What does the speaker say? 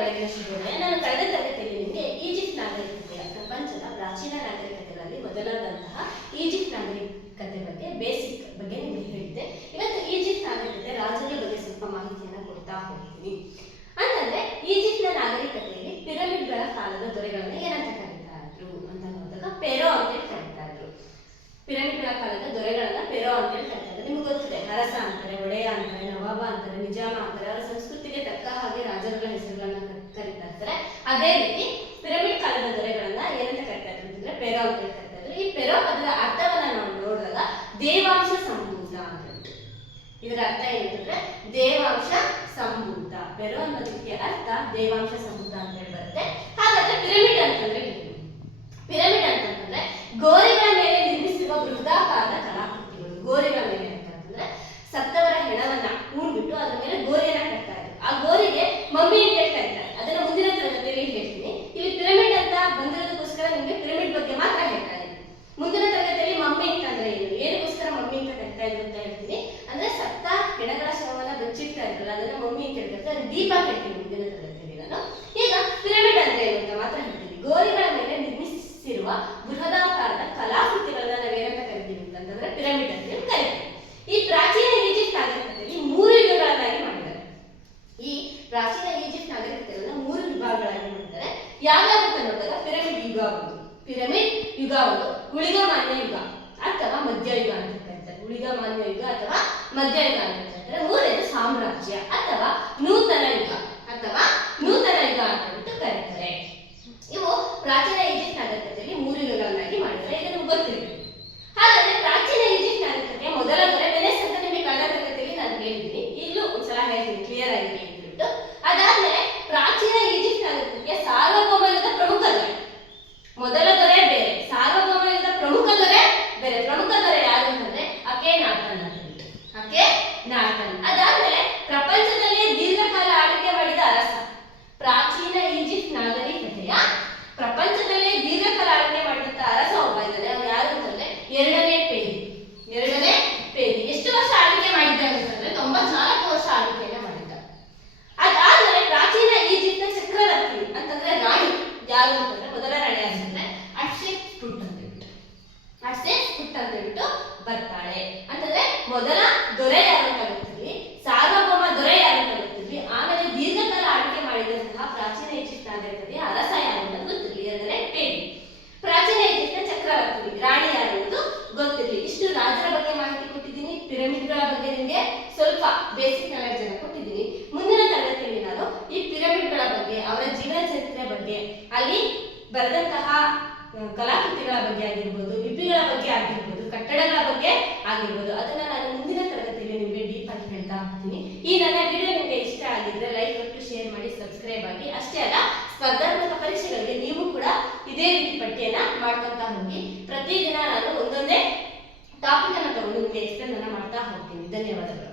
ಬೆಳಗಿನ ಶುಭೋದಯ. ನಾನು ಕಳೆದ ತರಗತಿಯಲ್ಲಿ ನಿಮಗೆ ಈಜಿಪ್ಟ್ ನಾಗರಿಕತೆಯ ಪ್ರಪಂಚದ ಪ್ರಾಚೀನ ನಾಗರಿಕತೆಗಳಲ್ಲಿ ಮೊದಲಾದಂತಹ ಈಜಿಪ್ಟ್ ನಾಗರಿಕತೆ ಬಗ್ಗೆ ಬೇಸಿಕ್ ಬಗ್ಗೆ ನಿಮಗೆ ಹೇಳಿದ್ದೆ. ಇವತ್ತು ಈಜಿಪ್ಟ್ ನಾಗರಿಕತೆ ರಾಜರ ಬಗ್ಗೆ ಸ್ವಲ್ಪ ಮಾಹಿತಿಯನ್ನು ಕೊಡ್ತಾ ಹೋಗ್ತೀನಿ. ಅಂತಂದ್ರೆ ಈಜಿಪ್ಟ್ನ ನಾಗರಿಕತೆಯಲ್ಲಿ ಪಿರಮಿಡ್ಗಳ ಕಾಲದ ದೊರೆಗಳನ್ನು ಏನಂತ ಕರೀತಾ ಇದ್ರು ಅಂತ ನೋಡಿದಾಗ ಪೆರೋ ಅಂತೇಳಿ ಕರೀತಾ ಇದ್ರು. ಪಿರಮಿಡ್ಗಳ ಕಾಲದ ದೊರೆಗಳನ್ನ ಪೆರೋ ಅಂತೇಳಿ ಕರೀತಾ ಇದ್ರು. ನಿಮ್ಗೆ ಗೊತ್ತಿದೆ, ಅರಸ ಅಂತಾರೆ, ಒಡೆಯ ಅಂತಾರೆ, ನವಾಬ ಅಂತಾರೆ, ನಿಜಾಮ ಅಂತಾರೆ. ಅವರ ಸಂಸ್ಕೃತಿಗೆ ತಕ್ಕ ಹಾಗೆ ರಾಜರುಗಳ ಹೆಸರುಗಳನ್ನ ಕರೀತಾ ಇರ್ತಾರೆ. ಅದೇ ರೀತಿ ಪಿರಮಿಡ್ ಕಾಲದ ದೊರೆಗಳನ್ನ ಏನಂತ ಕರೀತಾ ಇದ್ರು ಅಂತಂದ್ರೆ ಪೆರೋ ಅಂತ ಕರೀತಾ ಇದ್ರು. ಈ ಪೆರೋ ಅದರ ಅರ್ಥವನ್ನ ನಾವು ನೋಡಿದಾಗ ದೇವಾಂಶ ಸಂಭೂತ ಅಂತ ಹೇಳ್ತೀವಿ. ಇದರ ಅರ್ಥ ಏನಂತಂದ್ರೆ ದೇವಾಂಶ ಸಂಭೂತ. ಪೆರೋ ಅನ್ನೋದಕ್ಕೆ ಅರ್ಥ ದೇವಾಂಶ ಸಂಭೂತ ಅಂತ ಹೇಳಿ ಬರುತ್ತೆ. ಹಾಗಾದ್ರೆ ಪಿರಮಿಡ್ ಅಂತಂದ್ರೆ ಏನು? ಪಿರಮಿಡ್ ಅಂತಂದ್ರೆ ಗೋರಿಗಳ ಮೇಲೆ ನಿರ್ಮಿಸಿರುವ ಬೃಹದಾಕಾರದ ಕಲಾಕೃತಿಗಳು. ಗೋರಿಗಳ ಮೇಲೆ ಅಂತಂದ್ರೆ ಸತ್ತವರ ಹೆಣವನ್ನ ಹೂಡ್ಬಿಟ್ಟು ಅದ್ರ ಮೇಲೆ ಗೋರಿಯನ್ನ ಕಟ್ತಾ ಇದ್ರು. ಆ ಗೋರಿಗೆ ಮಮ್ಮಿ ಅಂತ ಕರೀತಾರೆ. ಅದನ್ನ ಮುಂದಿನ ತರಗತಿಯಲ್ಲಿ ಹೇಳ್ತೀನಿ. ಇಲ್ಲಿ ಪಿರಮಿಡ್ ಅಂತ ಬಂದಿರೋದಕ್ಕೋಸ್ಕರ ನಿಮ್ಗೆ ಪಿರಮಿಡ್ ಬಗ್ಗೆ ಮಾತ್ರ ಹೇಳ್ತಾ ಇದ್ದೀನಿ. ಮುಂದಿನ ತರಗತಿಯಲ್ಲಿ ಮಮ್ಮಿ ಅಂತಂದ್ರೆ ಏನು, ಏನಕ್ಕೋಸ್ಕರ ಮಮ್ಮಿ ಅಂತ ಕರಿತಾ ಇದ್ರು ಅಂತ ಹೇಳ್ತೀನಿ. ಅಂದ್ರೆ ಸತ್ತ ಹೆಣಗಳ ಶವವನ್ನ ಬಚ್ಚಿಡ್ತಾ ಇದ್ರಲ್ಲ, ಅದನ್ನ ಮಮ್ಮಿ ಅಂತ ಹೇಳ್ತಾರೆ. ಅದು ದೀಪ ಹೇಳ್ತೀನಿ ಮುಂದಿನ ತರಗತಿಯಲ್ಲಿ ನಾನು. ಈಗ ಪಿರಮಿಡ್ ಅಂದ್ರೆ ಏನು ಅಂತ ಮಾತ್ರ ಹೇಳ್ತೀನಿ. ಗೋರಿಗಳ ಮೇಲೆ ನಿರ್ಮಿಸಿರುವ ಬೃಹದಾಕಾರದ ಕಲಾಕೃತಿಗಳನ್ನ ನಾವೇನಂತ ಕರಿತೀವಿ ಅಂತಂದ್ರೆ ಪಿರಮಿಡ್ ಅಂತ ಹೇಳಿ ಕರಿತೀವಿ. ಈ ಪ್ರಾಚೀನ ಈಜಿಪ್ಟ್ ನಾಗರಿಕತೆಯಲ್ಲಿ 3 ಯುಗಗಳನ್ನಾಗಿ ಮಾಡಿದ್ದಾರೆ. ಈ ಪ್ರಾಚೀನ ಈಜಿಪ್ಟ್ ನಾಗರಿಕತೆಗಳನ್ನ 3 ವಿಭಾಗಗಳಾಗಿ ಮಾಡಿದ್ದಾರೆ. ಯಾವ್ಯಾವ ಅಂತ ನೋಡಿದಾಗ ಪಿರಮಿಡ್ ಯುಗ ಒಂದು, ಉಳಿಗಮಾನ್ಯ ಯುಗ ಅಥವಾ ಮಧ್ಯಯುಗ ಅಂತ ಕರೀತಾರೆ. ಉಳಿಗಮಾನ್ಯ ಯುಗ ಅಥವಾ ಮಧ್ಯಯುಗ ಅಂತ ಕರೀತಾರೆ. 3ನೇದು ಸಾಮ್ರಾಜ್ಯ ಅಥವಾ ನೂತನ ಯುಗ ಅಂತ ಹೇಳ್ಬಿಟ್ಟು ಕರೀತಾರೆ. ಇವು ಪ್ರಾಚೀನ ಈಜಿಪ್ಟ್ ನಾಗರಿಕತೆಯಲ್ಲಿ 3 ಯುಗಗಳನ್ನಾಗಿ ಮಾಡಿದ್ದಾರೆ. ಇದು ನಿಮ್ಗೆ ಗೊತ್ತಿರಬೇಕು. ಹಾಗಾದ್ರೆ ಪ್ರಾಚೀನ ಈಜಿಪ್ಟ್ ನಾಗರಿಕತೆಯ ಮೊದಲ ದೊರೆ ವೆನೆಸ್ ಅಂತ ನಿಮಗೆ ಕಳೆದ ತರಗತಿಯಲ್ಲಿ ನಾನು ಹೇಳಿದ್ದೀನಿ. ಈಗಲೂ ಒಂದ್ಸಲ ಹೇಳ್ತೀನಿ, ಕ್ಲಿಯರ್ ಆಗಿದೆ ಅಂತ ಹೇಳ್ಬಿಟ್ಟು. ಅದಾದ್ಮೇಲೆ ಪ್ರಾಚೀನ ಈಜಿಪ್ಟ್ ನಾಗರಿಕತೆಯ ಸಾರ್ವಭೌಮ ಯುಗದ ಪ್ರಮುಖ ದೊರೆ. ಮೊದಲ ದೊರೆ ಬೇರೆ, ಸಾರ್ವಭೌಮ ಯುಗದ ಪ್ರಮುಖ ದೊರೆ ಬೇರೆ. ಪ್ರಮುಖ ದೊರೆ ಯಾರು ಅಂತಂದ್ರೆ ಅಖೇನಾಟನ್ ಅಂತ ಹೇಳ್ಬಿಟ್ಟು. ಅಖೇನಾಟನ್. ಅದಾದ್ಮೇಲೆ ಪ್ರಪಂಚದಲ್ಲಿ ದೀರ್ಘಕಾಲ ಆಳ್ವಿಕೆ ಮಾಡಿದ ಅರಸ. ಪ್ರಾಚೀನ ಈಜಿಪ್ಟ್ ನಾಗರಿಕತೆಯ ಪ್ರಪಂಚದಲ್ಲೇ ದೀರ್ಘಕಾಲ ಆಳ್ವಿಕೆ ಮಾಡಿದಂತ ಅರಸ ಒಬ್ಬ ಇದ್ದಾನೆ. ಅವ್ರು ಯಾರು ಅಂತಂದ್ರೆ ಎರಡನೇ ಪೇದಿ. ಎಷ್ಟು ವರ್ಷ ಆಳ್ವಿಕೆ ಮಾಡಿದ್ದಾರೆ ಅಂತಂದ್ರೆ 94 ವರ್ಷ ಆಳ್ವಿಕೆಯನ್ನ ಮಾಡಿದ್ದಾರೆ. ಅದಾದ್ಮೇಲೆ ಪ್ರಾಚೀನ ಈಜಿಪ್ಟ್ನ ಚಕ್ರವರ್ತಿ ಅಂತಂದ್ರೆ ರಾಣಿ ಯಾರು ಅಂತಂದ್ರೆ ಮೊದಲ ರಾಣಿ ಯಾರಂದ್ರೆ ಹಟ್ಷೆಪ್ಸುಟ್ ಅಂತ ಹೇಳ್ಬಿಟ್ಟು ಬರ್ತಾಳೆ. ಅಂತಂದ್ರೆ ಮೊದಲ ದೊರೆ ಯಾರು ಅಂತ ಗೊತ್ತಿರ್ಲಿ, ಸಾರ್ವಭೌಮ ದೊರೆ ಯಾರು ಅಂತ ಗೊತ್ತಿರ್ಲಿ, ಆಮೇಲೆ ದೀರ್ಘಕಾಲ ಆಳ್ವಿಕೆ ಮಾಡಿದಂತಹ ಪ್ರಾಚೀನ ಈಜಿಪ್ಟ್ ನಾಗರಿಕತೆಯ ಅರಸ ಯಾರು ಅಂತ ಗೊತ್ತಿರ್ಲಿ, ಎರಡನೇ ಪೇದಿ. ಪ್ರಾಚೀನ ಈಜಿಪ್ಟ್ನ ಚಕ್ರವರ್ತಿ ರಾಣಿ ಯಾರು ಅನ್ನೋದು ಗೊತ್ತಿರ್ಲಿ. ಇಷ್ಟು ರಾಜರ ಬಗ್ಗೆ ಮಾಹಿತಿ ಕೊಟ್ಟಿದ್ದೀನಿ. ಪಿರಮಿಡ್ಗಳ ಬಗ್ಗೆ ನಿಮಗೆ ಸ್ವಲ್ಪ ಬೇಸಿಕ್ ನಾಲೆಡ್ಜ್ ಅನ್ನು ಕೊಟ್ಟಿದ್ದೀನಿ. ಮುಂದಿನ ತರಗತಿಯಲ್ಲಿ ನಾನು ಈ ಪಿರಮಿಡ್ಗಳ ಬಗ್ಗೆ, ಅವರ ಜೀವನ ಚರಿತ್ರೆ ಬಗ್ಗೆ, ಅಲ್ಲಿ ಬರೆದಂತಹ ಕಲಾಕೃತಿಗಳ ಬಗ್ಗೆ ಆಗಿರ್ಬೋದು, ಲಿಪಿಗಳ ಬಗ್ಗೆ ಆಗಿರ್ಬೋದು, ಕಟ್ಟಡಗಳ ಬಗ್ಗೆ ಆಗಿರ್ಬೋದು, ಅದನ್ನ ನಾನು ಮುಂದಿನ ತರಗತಿಯಲ್ಲಿ ನಿಮಗೆ ಡೀಪ್ ಆಗಿ ಹೇಳ್ತಾ ಹೋಗ್ತೀನಿ. ಈ ನನ್ನ ವಿಡಿಯೋ ನಿಮಗೆ ಇಷ್ಟ ಆಗಿದ್ರೆ ಲೈಕ್ ಕೊಟ್ಟು ಶೇರ್ ಮಾಡಿ, ಸಬ್ಸ್ಕ್ರೈಬ್ ಆಗಿ. ಅಷ್ಟೇ ಅಲ್ಲ, ಸ್ಪರ್ಧಾತ್ಮಕ ಪರೀಕ್ಷೆಗಳಿಗೆ ನೀವು ಕೂಡ ಇದೇ ರೀತಿ ಪಟ್ಟಿಯನ್ನ ಮಾಡ್ಕೊಂತಾ ಹೋಗಿ. ಪ್ರತಿದಿನ ನಾನು ಒಂದೊಂದೇ ಟಾಪಿಕ್ ಅನ್ನ ತಗೊಂಡು ನಿಮಗೆ ಎಕ್ಸ್ಪ್ಲೇನ್ ಮಾಡ್ತಾ ಹೋಗ್ತೀನಿ. ಧನ್ಯವಾದಗಳು.